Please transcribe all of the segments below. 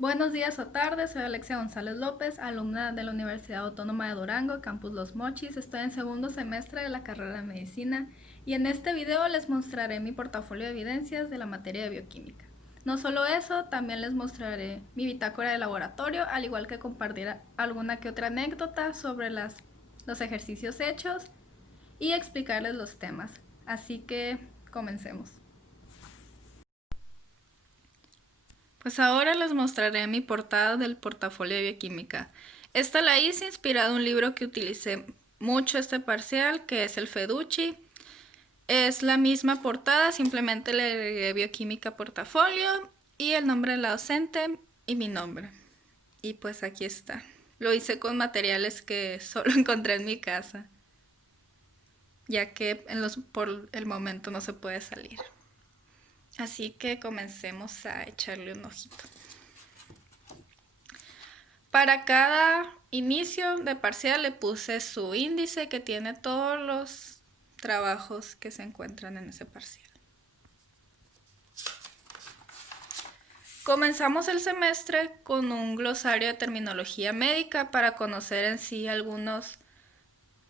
Buenos días o tardes, soy Alexia González López, alumna de la Universidad Autónoma de Durango, Campus Los Mochis. Estoy en segundo semestre de la carrera de medicina y en este video les mostraré mi portafolio de evidencias de la materia de bioquímica. No solo eso, también les mostraré mi bitácora de laboratorio, al igual que compartir alguna que otra anécdota sobre los ejercicios hechos y explicarles los temas. Así que comencemos. Pues ahora les mostraré mi portada del portafolio de bioquímica. Esta la hice inspirada en un libro que utilicé mucho este parcial, que es el Feducci. Es la misma portada, simplemente le agregué bioquímica portafolio y el nombre de la docente y mi nombre. Y pues aquí está. Lo hice con materiales que solo encontré en mi casa, ya que por el momento no se puede salir. Así que comencemos a echarle un ojito. Para cada inicio de parcial le puse su índice que tiene todos los trabajos que se encuentran en ese parcial. Comenzamos el semestre con un glosario de terminología médica para conocer en sí algunos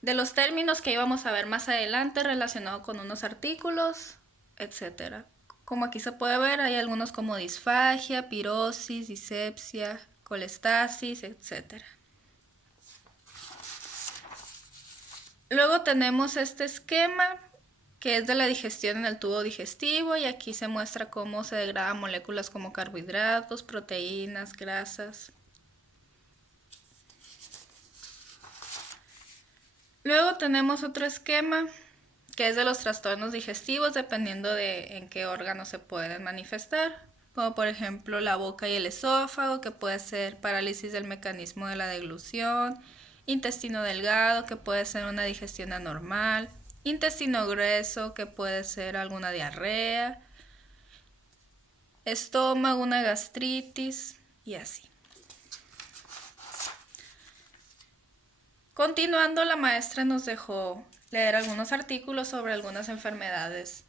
de los términos que íbamos a ver más adelante relacionados con unos artículos, etc. Como aquí se puede ver, hay algunos como disfagia, pirosis, disepsia, colestasis, etc. Luego tenemos este esquema que es de la digestión en el tubo digestivo y aquí se muestra cómo se degradan moléculas como carbohidratos, proteínas, grasas. Luego tenemos otro esquema que es de los trastornos digestivos dependiendo de en qué órganos se pueden manifestar, como por ejemplo la boca y el esófago, que puede ser parálisis del mecanismo de la deglución, intestino delgado, que puede ser una digestión anormal, intestino grueso, que puede ser alguna diarrea, estómago, una gastritis y así. Continuando, la maestra nos dejó leer algunos artículos sobre algunas enfermedades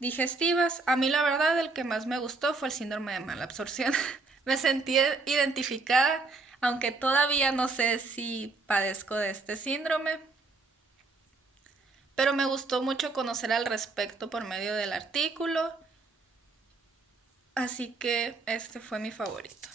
digestivas. A mí la verdad el que más me gustó fue el síndrome de mala absorción. Me sentí identificada, aunque todavía no sé si padezco de este síndrome, pero me gustó mucho conocer al respecto por medio del artículo, así que este fue mi favorito.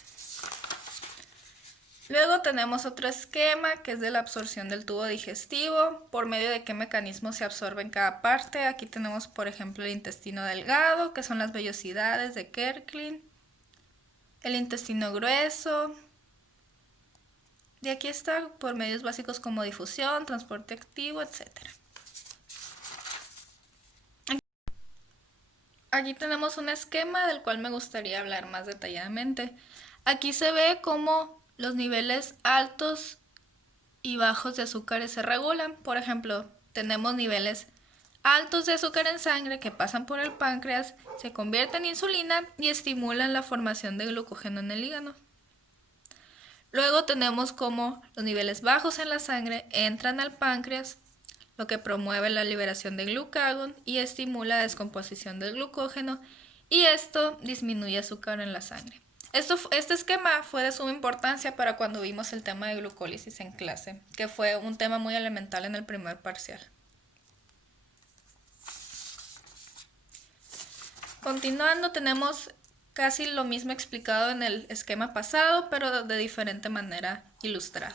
Luego tenemos otro esquema que es de la absorción del tubo digestivo, por medio de qué mecanismo se absorbe en cada parte. Aquí tenemos por ejemplo el intestino delgado, que son las vellosidades de Kerklin, el intestino grueso, y aquí está por medios básicos como difusión, transporte activo, etc. Aquí tenemos un esquema del cual me gustaría hablar más detalladamente. Aquí se ve cómo los niveles altos y bajos de azúcares se regulan. Por ejemplo, tenemos niveles altos de azúcar en sangre que pasan por el páncreas, se convierten en insulina y estimulan la formación de glucógeno en el hígado. Luego tenemos como los niveles bajos en la sangre entran al páncreas, lo que promueve la liberación de glucagón y estimula la descomposición del glucógeno, y esto disminuye azúcar en la sangre. Este esquema fue de suma importancia para cuando vimos el tema de glucólisis en clase, que fue un tema muy elemental en el primer parcial. Continuando, tenemos casi lo mismo explicado en el esquema pasado, pero de diferente manera ilustrado.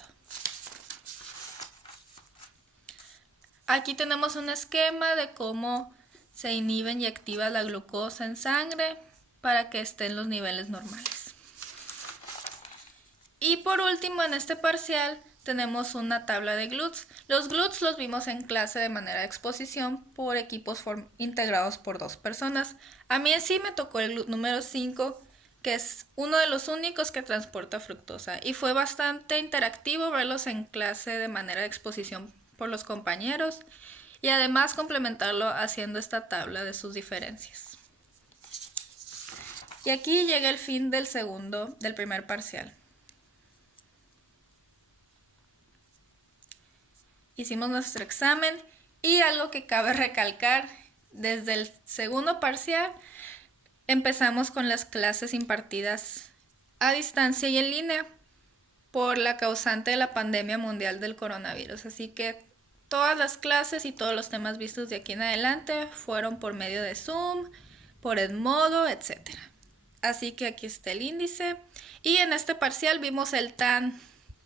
Aquí tenemos un esquema de cómo se inhiben y activa la glucosa en sangre para que esté en los niveles normales. Y por último, en este parcial tenemos una tabla de GLUTs. Los GLUTs los vimos en clase de manera de exposición por equipos integrados por 2 personas. A mí en sí me tocó el GLUT número 5, que es uno de los únicos que transporta fructosa, y fue bastante interactivo verlos en clase de manera de exposición por los compañeros y además complementarlo haciendo esta tabla de sus diferencias. Y aquí llega el fin del primer parcial. Hicimos nuestro examen y algo que cabe recalcar, desde el segundo parcial empezamos con las clases impartidas a distancia y en línea por la causante de la pandemia mundial del coronavirus. Así que todas las clases y todos los temas vistos de aquí en adelante fueron por medio de Zoom, por Edmodo, etc. Así que aquí está el índice. Y en este parcial vimos el tan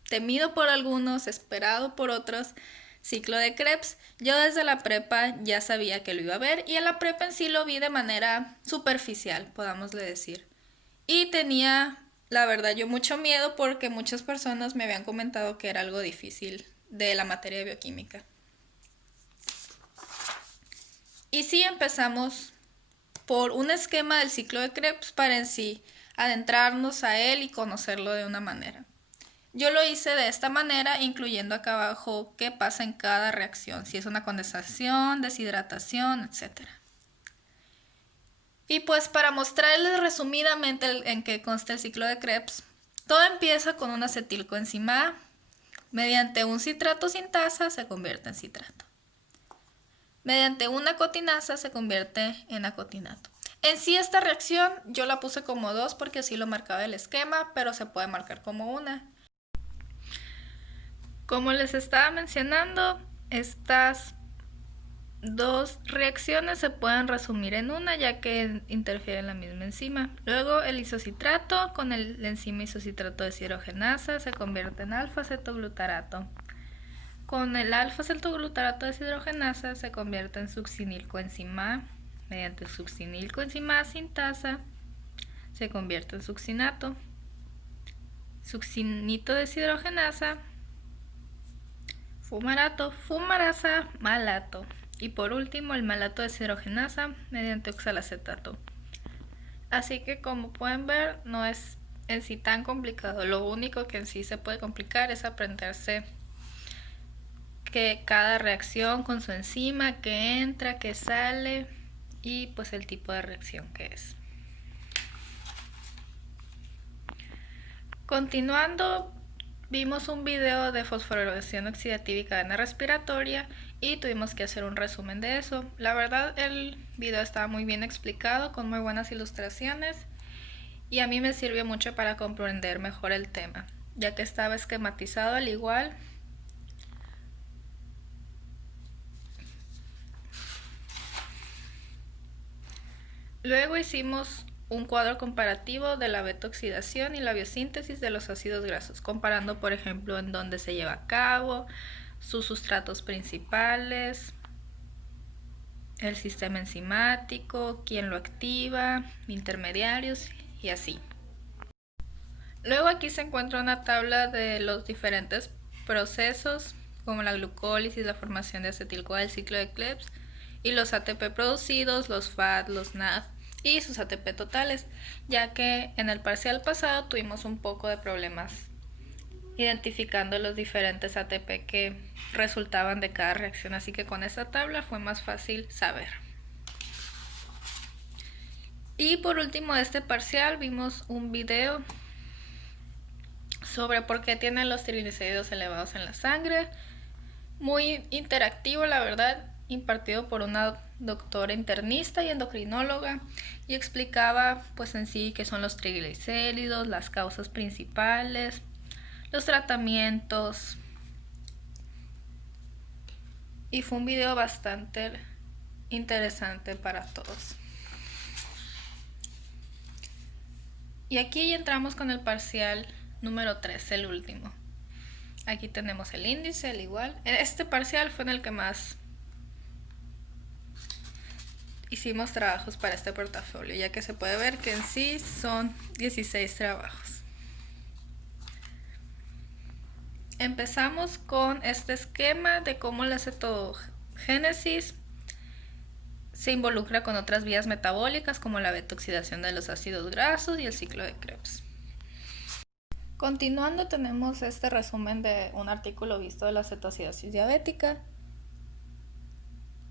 temido por algunos, esperado por otros, ciclo de Krebs. Yo desde la prepa ya sabía que lo iba a ver y en la prepa en sí lo vi de manera superficial, podámosle decir. Y tenía, la verdad, yo mucho miedo porque muchas personas me habían comentado que era algo difícil de la materia de bioquímica. Y sí empezamos por un esquema del ciclo de Krebs para en sí adentrarnos a él y conocerlo de una manera. Yo lo hice de esta manera, incluyendo acá abajo qué pasa en cada reacción, si es una condensación, deshidratación, etc. Y pues para mostrarles resumidamente en qué consta el ciclo de Krebs, todo empieza con un acetilcoenzima A. Mediante un citrato sintasa se convierte en citrato. Mediante una acotinasa se convierte en acotinato. En sí esta reacción yo la puse como 2 porque así lo marcaba el esquema, pero se puede marcar como una. Como les estaba mencionando, estas dos reacciones se pueden resumir en una ya que interfieren la misma enzima. Luego el isocitrato con la enzima isocitrato deshidrogenasa se convierte en alfa-cetoglutarato. Con el alfa-cetoglutarato deshidrogenasa se convierte en succinilcoenzima A. Mediante succinilcoenzima A sintasa se convierte en succinato. Succinito deshidrogenasa, fumarato, fumarasa, malato. Y por último el malato deshidrogenasa mediante oxalacetato. Así que como pueden ver no es en sí tan complicado. Lo único que en sí se puede complicar es aprenderse que cada reacción con su enzima, que entra, que sale y pues el tipo de reacción que es. Continuando, vimos un video de fosforilación oxidativa y cadena respiratoria y tuvimos que hacer un resumen de eso. La verdad el video estaba muy bien explicado con muy buenas ilustraciones y a mí me sirvió mucho para comprender mejor el tema, ya que estaba esquematizado al igual. Luego hicimos un cuadro comparativo de la beta-oxidación y la biosíntesis de los ácidos grasos, comparando por ejemplo en dónde se lleva a cabo, sus sustratos principales, el sistema enzimático, quién lo activa, intermediarios y así. Luego aquí se encuentra una tabla de los diferentes procesos como la glucólisis, la formación de acetil-CoA, el ciclo de Krebs y los ATP producidos, los FAT, los NAD y sus ATP totales, ya que en el parcial pasado tuvimos un poco de problemas identificando los diferentes ATP que resultaban de cada reacción, así que con esta tabla fue más fácil saber. Y por último de este parcial vimos un video sobre por qué tienen los triglicéridos elevados en la sangre, muy interactivo la verdad, impartido por una doctora internista y endocrinóloga y explicaba pues en sí qué son los triglicéridos, las causas principales, los tratamientos y fue un video bastante interesante para todos. Y aquí ya entramos con el parcial número 3, el último. Aquí tenemos el índice, al igual. Este parcial fue en el que más hicimos trabajos para este portafolio, ya que se puede ver que en sí son 16 trabajos. Empezamos con este esquema de cómo la cetogénesis se involucra con otras vías metabólicas como la beta-oxidación de los ácidos grasos y el ciclo de Krebs. Continuando tenemos este resumen de un artículo visto de la cetoacidosis diabética,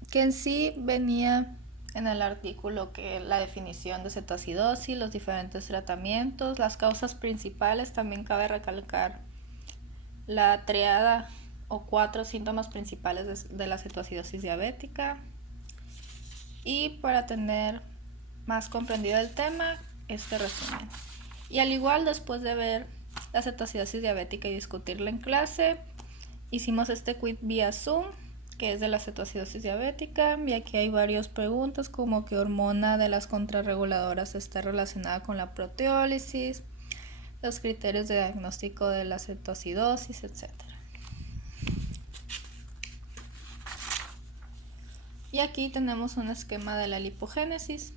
que en sí venía en el artículo que la definición de cetoacidosis, los diferentes tratamientos, las causas principales, también cabe recalcar la triada o 4 síntomas principales de la cetoacidosis diabética. Y para tener más comprendido el tema, este resumen. Y al igual, después de ver la cetoacidosis diabética y discutirla en clase, hicimos este quiz vía Zoom, que es de la cetoacidosis diabética, y aquí hay varias preguntas como qué hormona de las contrarreguladoras está relacionada con la proteólisis, los criterios de diagnóstico de la cetoacidosis, etc. Y aquí tenemos un esquema de la lipogénesis,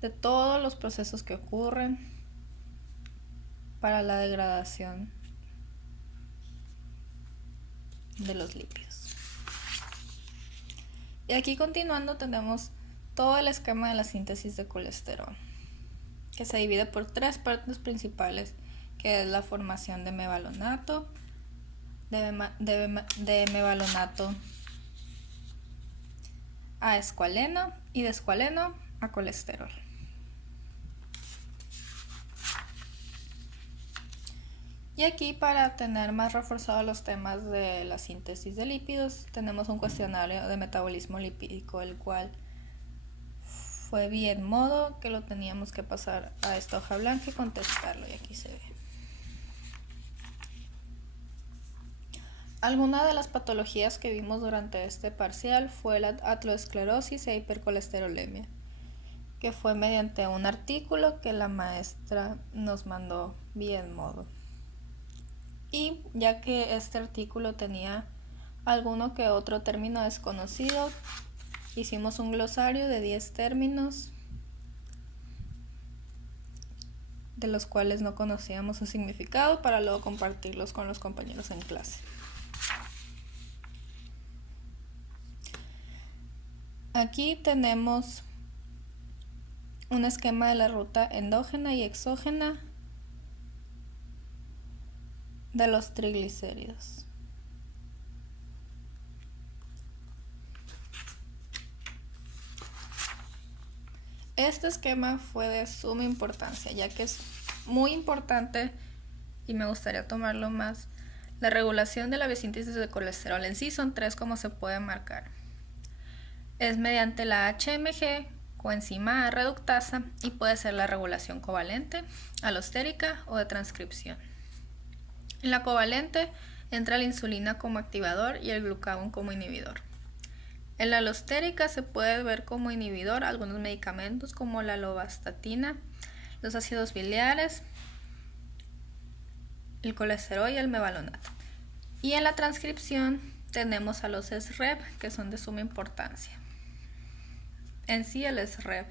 de todos los procesos que ocurren para la degradación de los lípidos. Y aquí continuando tenemos todo el esquema de la síntesis de colesterol, que se divide por tres partes principales, que es la formación de mevalonato, de mevalonato a escualeno y de escualeno a colesterol. Y aquí, para tener más reforzados los temas de la síntesis de lípidos, tenemos un cuestionario de metabolismo lipídico, el cual fue bien modo que lo teníamos que pasar a esta hoja blanca y contestarlo, y aquí se ve. Alguna de las patologías que vimos durante este parcial fue la aterosclerosis e hipercolesterolemia, que fue mediante un artículo que la maestra nos mandó bien modo. Y ya que este artículo tenía alguno que otro término desconocido, hicimos un glosario de 10 términos de los cuales no conocíamos su significado para luego compartirlos con los compañeros en clase. Aquí tenemos un esquema de la ruta endógena y exógena de los triglicéridos. Este esquema fue de suma importancia, ya que es muy importante, y me gustaría tomarlo más, la regulación de la biosíntesis de colesterol en sí. Son tres como se puede marcar. Es mediante la HMG, coenzima A reductasa, y puede ser la regulación covalente, alostérica o de transcripción. En la covalente entra la insulina como activador y el glucagón como inhibidor. En la alostérica se puede ver como inhibidor algunos medicamentos como la lovastatina, los ácidos biliares, el colesterol y el mevalonato. Y en la transcripción tenemos a los SREB, que son de suma importancia. En sí, el SREB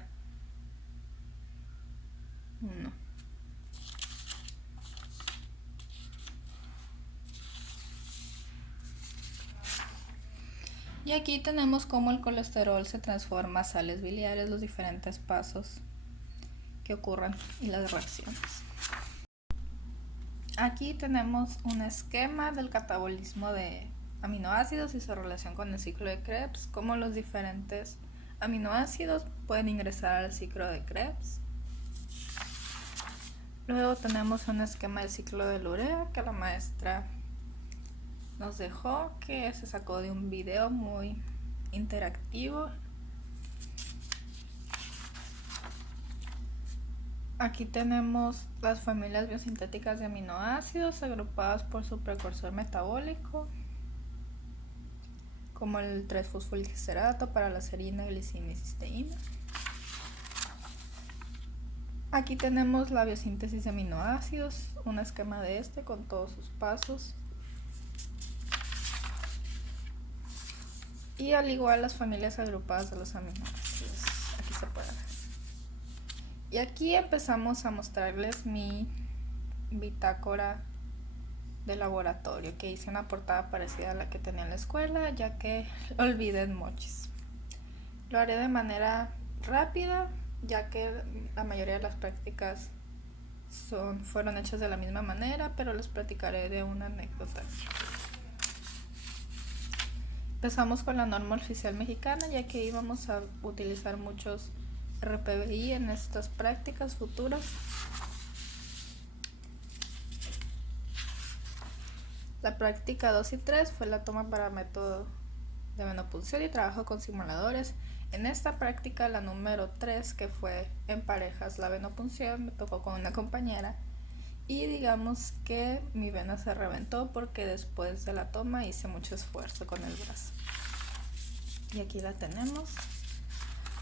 1. Y aquí tenemos cómo el colesterol se transforma a sales biliares, los diferentes pasos que ocurren y las reacciones. Aquí tenemos un esquema del catabolismo de aminoácidos y su relación con el ciclo de Krebs, cómo los diferentes aminoácidos pueden ingresar al ciclo de Krebs. Luego tenemos un esquema del ciclo de urea que la maestra nos dejó, que se sacó de un video muy interactivo. Aquí tenemos las familias biosintéticas de aminoácidos agrupadas por su precursor metabólico, como el 3-fosfoliglicerato para la serina, glicina y cisteína. Aquí tenemos la biosíntesis de aminoácidos, un esquema de este con todos sus pasos. Y al igual las familias agrupadas de los aminoácidos, aquí se puede ver. Y aquí empezamos a mostrarles mi bitácora de laboratorio, que hice una portada parecida a la que tenía en la escuela, ya que olvidé en mochis. Lo haré de manera rápida, ya que la mayoría de las prácticas fueron hechas de la misma manera, pero les platicaré de una anécdota. Empezamos con la norma oficial mexicana, ya que íbamos a utilizar muchos RPBI en estas prácticas futuras. La práctica 2 y 3 fue la toma para método de venopunción y trabajo con simuladores. En esta práctica, la número 3, que fue en parejas la venopunción, me tocó con una compañera, y digamos que mi vena se reventó porque después de la toma hice mucho esfuerzo con el brazo. Y aquí la tenemos.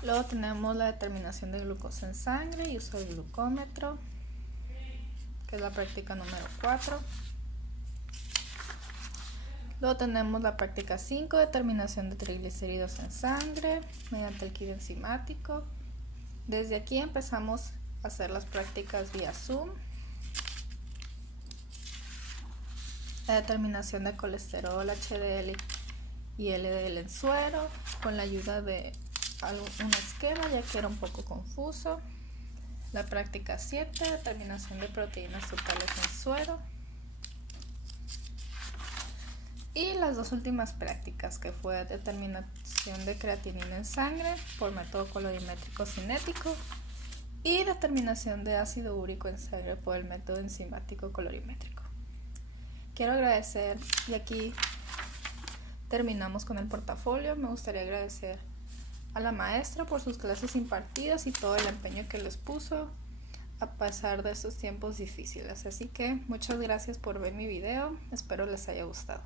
Luego tenemos la determinación de glucosa en sangre y uso el glucómetro, que es la práctica número 4. Luego tenemos la práctica 5, determinación de triglicéridos en sangre mediante el kit enzimático. Desde aquí empezamos a hacer las prácticas vía Zoom. La determinación de colesterol, HDL y LDL en suero con la ayuda de un esquema, ya que era un poco confuso. La práctica 7, determinación de proteínas totales en suero. Y las dos últimas prácticas, que fue determinación de creatinina en sangre por método colorimétrico cinético y determinación de ácido úrico en sangre por el método enzimático colorimétrico. Quiero agradecer, y aquí terminamos con el portafolio. Me gustaría agradecer a la maestra por sus clases impartidas y todo el empeño que les puso a pesar de estos tiempos difíciles. Así que muchas gracias por ver mi video, espero les haya gustado.